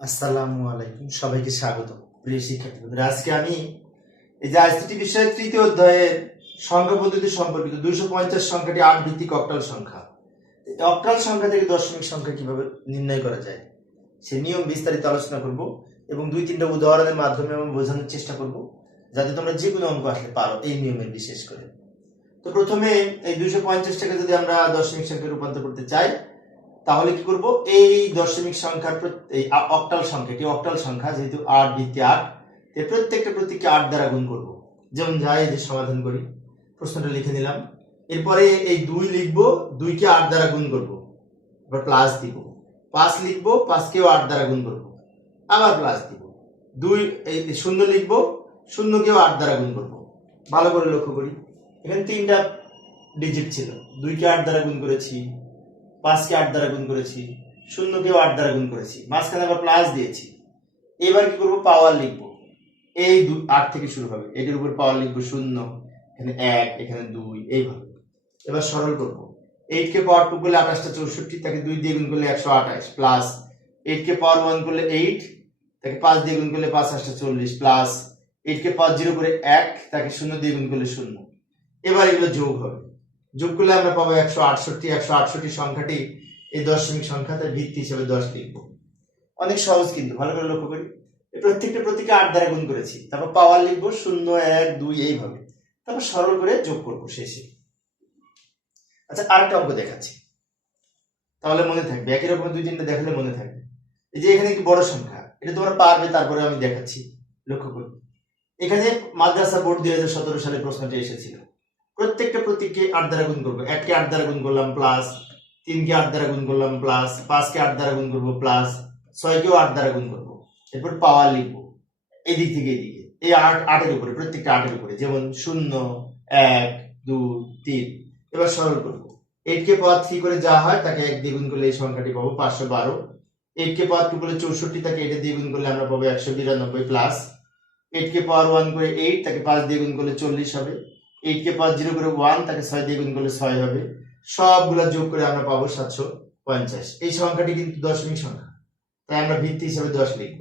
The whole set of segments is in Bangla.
আসসালামু আলাইকুম, সবাইকে স্বাগত। প্রিয় শিক্ষার্থী আজকে আমি এই যে আইসিটি বিষয়ের তৃতীয় অধ্যায়ের সংখ্যা পদ্ধতি সম্পর্কিত দুইশো পঞ্চাশ সংখ্যাটি আট ভিত্তিক অক্টাল সংখ্যা। অক্টাল সংখ্যা থেকে দশমিক সংখ্যা কীভাবে নির্ণয় করা যায় সে নিয়ম বিস্তারিত আলোচনা করব এবং দুই তিনটা উদাহরণের মাধ্যমে আমি বোঝানোর চেষ্টা করব, যাতে তোমরা যে কোনো অঙ্ক আসলে পারো এই নিয়মের বিশেষ করে। তো প্রথমে এই দুইশো পঞ্চাশটাকে যদি আমরা দশমিক সংখ্যায় রূপান্তর করতে চাই তাহলে কি করব? এই দশমিক সংখ্যার এই অক্টাল সংখ্যা, এটি অক্টাল সংখ্যা, যেহেতু আট ভিত্তি আট এই প্রত্যেকটা প্রতীককে আট দ্বারা গুণ করব। যেমন যাই যে সমাধান করি, প্রশ্নটা লিখে নিলাম। এরপরে এই দুই লিখব, দুইকে আট দ্বারা গুণ করব। এবার প্লাস দিব। পাঁচ লিখব, পাঁচকেও আট দ্বারা গুণ করব। আবার প্লাস দিব। দুই, এই শূন্য লিখব, শূন্যকেও আট দ্বারা গুণ করব। ভালো করে লক্ষ্য করি। এখানে তিনটা ডিজিট ছিল। দুইকে আট দ্বারা গুণ করেছি। পাঁচকে আট দ্বারা গুণ করেছি, শূন্যকেও আট দ্বারা গুণ করেছি। মাঝখানে আবার প্লাস দিয়েছি। এবার কি করব? পাওয়ার লিখব। এই দু আট থেকে শুরু হবে। এটার উপর পাওয়ার লিখব শূন্য, এখানে এক, এখানে দুই, এইভাবে। এবার সরল করব। এইট কে পাওয়ার টু করলে আঠাশটা চৌষট্টি, তাকে দুই দিয়ে গুণ করলে একশো আঠাশ প্লাস এইট কে পাওয়ার ওয়ান করলে এইট তাকে পাঁচ দিয়ে গুণ করলে পাঁচ আটটা চল্লিশ প্লাস এইট কে পাওয়ার জিরো করে এক, তাকে শূন্য দিয়ে গুণ করলে শূন্য। এবার এগুলো যোগ হবে। যোগ করলে আমরা পাবো একশো আটষট্টি একশো আটষট্টি সংখ্যাটি এই দশমিক সংখ্যা তার ভিত্তি হিসেবে দশ লিখব। অনেক সহজ কিন্তু, ভালো করে লক্ষ্য করি। প্রত্যেকটা প্রতীকে আট দ্বারা গুণ করেছি। তারপর পাওয়ার লিখব শূন্য, এক, দুই, এইভাবে। তারপর সরল করে যোগ করব শেষে। আচ্ছা আরেকটা অঙ্ক দেখাচ্ছি। তাহলে মনে থাকবে একই রকম দুই তিনটা দেখালে মনে থাকবে। এই যে এখানে কি বড় সংখ্যা, এটা তোমরা পারবে, তারপরে আমি দেখাচ্ছি। লক্ষ্য করি। এখানে মাদ্রাসা বোর্ড দুই হাজার সতেরো সালে প্রশ্নটি এসেছিল। প্রত্যেকটা প্রতীককে আট দ্বারা গুণ করব। এককে আট দ্বারা গুণ করলাম প্লাস তিনকে আট দ্বারা গুণ করলাম প্লাস পাঁচকে আট দ্বারা গুণ করব প্লাস ছয়কেও আট দ্বারা গুণ করব। এরপর পাওয়ার লিখব। এদিক থেকে এদিকে। এই আট, আটের উপরে, প্রত্যেকটা আটের উপরে। যেমন শূন্য, এক, দুই, তিন। এবার সরল করব। এইট কে পাওয়ার থ্রি করে যা হয়, তাকে এক দিয়ে গুণ করলে এই সংখ্যাটি পাবো পাঁচশো বারো। এইট কে পাওয়ার টু করলে চৌষট্টি, তাকে এটা দিয়ে গুণ করলে আমরা পাবো একশো বিরানব্বই প্লাস এইট কে পাওয়ার ওয়ান করে এইট তাকে পাঁচ দিয়ে গুণ করলে চল্লিশ হবে। এইট কে পাওয়ার জিরো করে ওয়ান তাকে ছয় দিয়ে গুণ করলে ছয় হবে। সবগুলা যোগ করে আমরা পাবো সাতশো পঞ্চাশ। এই সংখ্যাটি কিন্তু দশমিক সংখ্যা। তাই আমরা ভিত্তি হিসাবে দশ লিখব।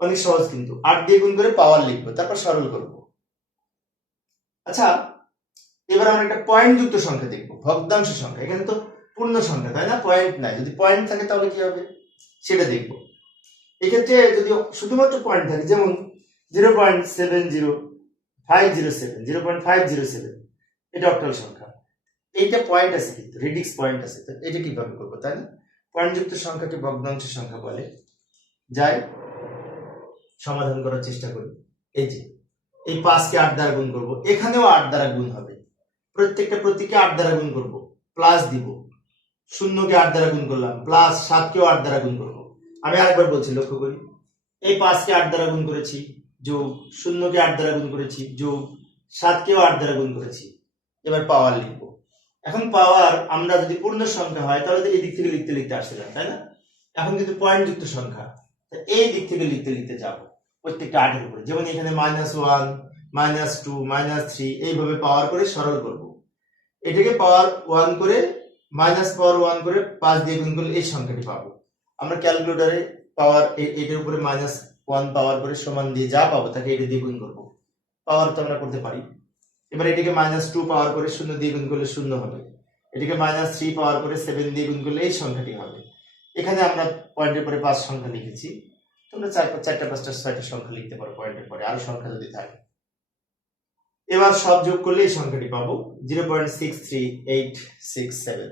অনেক সহজ কিন্তু। আট দিয়ে গুণ করে পাওয়ার লিখব, তারপর সরল করব। আচ্ছা এবার আমরা একটা পয়েন্ট যুক্ত সংখ্যা দেখব। ভগ্নাংশ সংখ্যা। এখানে তো পূর্ণ সংখ্যা, তাই না? পয়েন্ট নাই। যদি পয়েন্ট থাকে তাহলে কি হবে? সেটা দেখব। এক্ষেত্রে যদি শুধুমাত্র পয়েন্ট থাকে, যেমন zero point seven zero five zero seven zero point five zero seven এটা অক্টাল সংখ্যা। এইটা পয়েন্ট আছে কিন্তু আছে। তো এটা কীভাবে করব তাই না সংখ্যাকে সংখ্যা বলে। যাই, সমাধান করার চেষ্টা করি। এই যে, এই পাঁচকে আট দ্বারা গুণ করব। এখানেও আট দ্বারা গুণ হবে। প্রত্যেকটা প্রতীকে আট দ্বারা গুণ করব। প্লাস দিব। শূন্যকে আট দ্বারা গুণ করলাম। প্লাস সাতকেও আট দ্বারা গুণ করব। আমি আরেকবার বলছি, লক্ষ্য করি। এই পাঁচকে আট দ্বারা গুণ করেছি। যোগ শূন্যকে আট দ্বারা গুণ করেছি, যোগ সাতকেও আট দ্বারা গুণ করেছি। এবার পাওয়ার লিখব। এখন পাওয়ার আমরা যদি পূর্ণ সংখ্যা হয়, তাহলে এই দিক থেকে লিখতে লিখতে আসছিলাম তাই না? এখন কিন্তু পয়েন্ট যুক্ত সংখ্যা। এই দিক থেকে লিখতে লিখতে যাব, প্রত্যেকটা আটের উপরে। যেমন এখানে minus one minus two minus three এইভাবে পাওয়ার করে সরল করব। এটাকে পাওয়ার ওয়ান করে মাইনাস পাওয়ার ওয়ান করে পাঁচ দিয়ে গুণ করলে এই সংখ্যাটি পাবো। আমরা ক্যালকুলেটারে পাওয়ার এটার উপরে মাইনাস ওয়ান পাওয়ার করে সমান দিয়ে যা পাবো তাকে এটা দিয়ে গুণ করব। পাওয়ার তো আমরা করতে পারি। এবার এটাকে মাইনাস টু পাওয়ার করে শূন্য দিয়ে গুণ করলে শূন্য হবে। এটাকে মাইনাস থ্রি পাওয়ার করে সেভেন দিয়ে গুণ করলে এই সংখ্যাটি হবে। এখানে আমরা পয়েন্টের পরে পাঁচ সংখ্যা লিখেছি। তোমরা চার চারটা, পাঁচটা, ছয়টা সংখ্যা লিখতে পারো পয়েন্টের পরে। আরও সংখ্যা যদি থাকে। এবার সব যোগ করলে এই সংখ্যাটি পাবো zero point six three eight six seven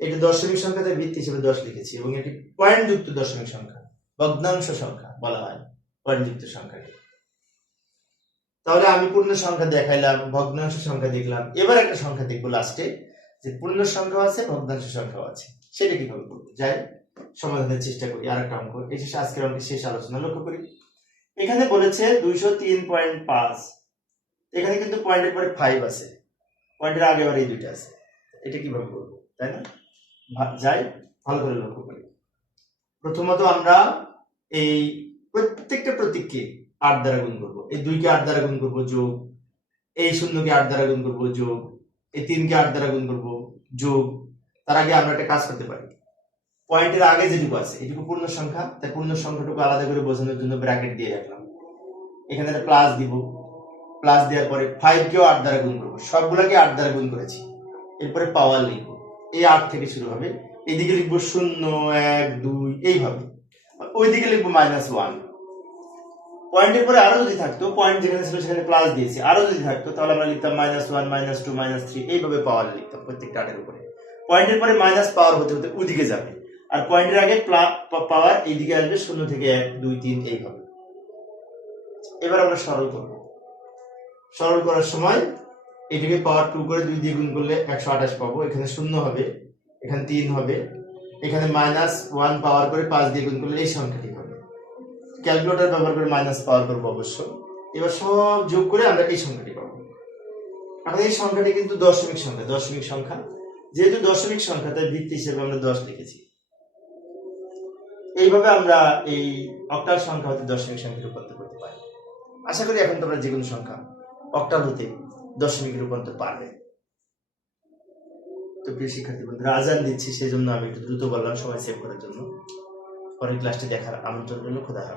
এটা দশমিক সংখ্যাতে ভিত্তি হিসেবে দশ লিখেছি এবং এটি পয়েন্ট যুক্ত দশমিক সংখ্যা। ভগ্নাংশ সংখ্যা বলা হয় পয়েন্ট যুক্ত সংখ্যাকে। তাহলে আমি পূর্ণ সংখ্যা দেখাইলাম, ভগ্নাংশ সংখ্যা দেখলাম। এবার একটা সংখ্যা দেখব লাস্টে যে পূর্ণ সংখ্যা আছে, ভগ্নাংশ সংখ্যাও আছে। সেটা কীভাবে করব? যাই সমাধানের চেষ্টা করি আর একটা অঙ্ক। এই আজকের অঙ্কের শেষ আলোচনা, লক্ষ্য করি। এখানে বলেছে দুইশো তিন পয়েন্ট পাঁচ। এখানে কিন্তু পয়েন্টের পরে ফাইভ আছে। পয়েন্টের আগে আবার এই দুইটা আছে। এটা কীভাবে করব? তাই না? যাই ভালো করে লক্ষ্য করি। প্রথমত আমরা এই প্রত্যেকটা প্রতীককে আট দ্বারা গুণ করব। এই দুইকে আট দ্বারা গুণ করব যোগ, এই শূন্যকে আট দ্বারা গুণ করব যোগ, এই তিনকে আট দ্বারা গুণ করব যোগ। তার আগে আমরা একটা কাজ করতে পারি। পয়েন্টের আগে যেটুকু আছে, এটুকু পূর্ণ সংখ্যা তাই পূর্ণ সংখ্যাটুকু আলাদা করে বোঝানোর জন্য ব্র্যাকেট দিয়ে রাখলাম। এখানে একটা প্লাস দিব। প্লাস দেওয়ার পরে ফাইভকেও আট দ্বারা গুণ করব। সবগুলোকে আট দ্বারা গুণ করেছি। এরপরে পাওয়ার লিখব। এই আট থেকে শুরু হবে। এইদিকে লিখব শূন্য, এক, দুই, এইভাবে। ওইদিকে লিখব মাইনাস ওয়ান পয়েন্টের পরে আরও যদি থাকতো পয়েন্ট যেখানে ছিল সেখানে প্লাস দিয়েছি, আরও যদি থাকতো, তাহলে আমরা লিখতাম minus one minus two minus three এইভাবে পাওয়ার লিখতাম প্রত্যেকটা আটের উপরে। পয়েন্টের পরে মাইনাস পাওয়ার হতে হতে ওদিকে যাবে। আর পয়েন্টের আগে পাওয়ার এইদিকে আসবে শূন্য থেকে এক, দুই, তিন, এইভাবে। এবার আমরা সরল করব। সরল করার সময় এটাকে পাওয়ার টু করে দুই দিয়ে গুণ করলে একশো আঠাশ পাবো, এখানে শূন্য হবে। এখানে তিন হবে। এখানে মাইনাস ওয়ান পাওয়ার করে পাঁচ দিয়ে গুণ করলে এই সংখ্যাটি হবে। ক্যালকুলেটর ব্যবহার করে মাইনাস পাওয়ার করব অবশ্য। এবার সব যোগ করে আমরা এই সংখ্যাটি পাবো। এখন এই সংখ্যাটি কিন্তু দশমিক সংখ্যা দশমিক সংখ্যা। যেহেতু দশমিক সংখ্যা, তাই ভিত্তি হিসেবে আমরা দশ লিখেছি। এইভাবে আমরা এই অক্টাল সংখ্যা হতে দশমিক সংখ্যা রূপান্তর করতে পারি। আশা করি এখন তোমরা যে কোনো সংখ্যা অক্টাল হতে দশমিক রূপান্তর পারবে। তো প্রিয় শিক্ষার্থী বন্ধুরা, আজান দিচ্ছি সেই জন্য আমি একটু দ্রুত বললাম, সময় সেভ করার জন্য। পরের ক্লাসটি দেখার আমন্ত্রণ জন্য খোদা হাফেজ।